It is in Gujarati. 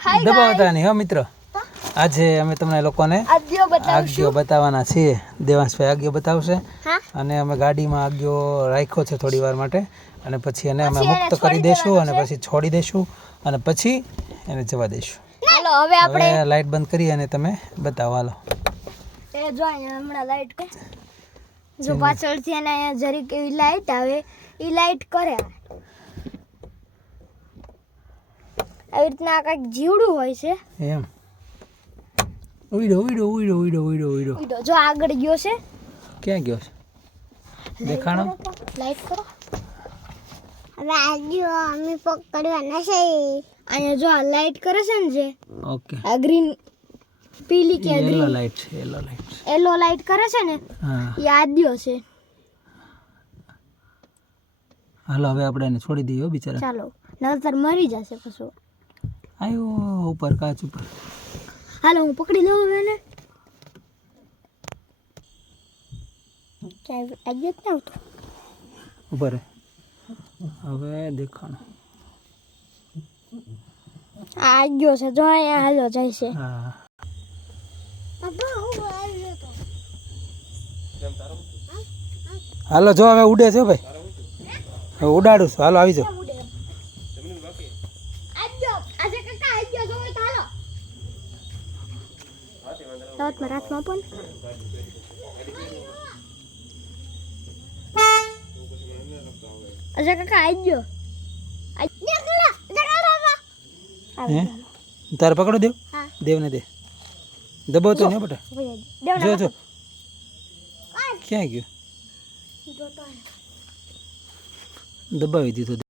દબાવતા નહીં હો મિત્રો. આજે અમે તમને લોકોને આગિયો બતાવવાના છીએ. દેવાંશભાઈ આગિયો બતાવશે અને અમે ગાડીમાં આગિયો રાખ્યો છે થોડી વાર માટે અને પછી એને અમે મુક્ત કરી દઈશું અને પછી છોડી દઈશું અને પછી એને જવા દઈશું. હાલો હવે આપણે લાઈટ બંધ કરી અને તમે બતાવો. હાલો એ જો અહીંયા હમણાં લાઈટ કે જો પાછળથી એને અહીંયા જરીક એવી લાઈટ આવે એ લાઈટ કરે આવી રીતના કંઈક જીવડું હોય છે એમ. ઉઈડો ઉઈડો ઉઈડો ઉઈડો ઉઈડો ઉઈડો જો આગળ ગયો છે. ક્યાં ગયો છે દેખાણો? લાઈટ કરો. હવે આગળ અમે પકડવાના છે. અહીંયા જો આ લાઈટ કરે છે ને જે ઓકે આ ગ્રીન પીલી કે યેલો લાઈટ છે. યેલો લાઈટ કરે છે ને હા એ આદ્યો છે. હાલો હવે આપણે એને છોડી દઈએ હો બિચારા. ચાલો નતર મરી જશે પછી. આયો ઉપર કાચ ઉપર. હાલો હું પકડી લઉં હવે એને. ક્યાંય આગળ જ આવતો ઉપર હવે દેખાણો. આ આગળ છે જો અહીંયા હાલો જાય છે. હા હાલો જો હવે ઉડે છે ભાઈ. હવે ઉડાડું છું. હાલો આવી જાઓ. હાથમાં પણ અજય કાકા આવી ગયો. હે તારે પકડો દેવ. દેવને દે. દબાવતો ને બેટા. જો જો ક્યાં ગયો? દબાવી દીધો.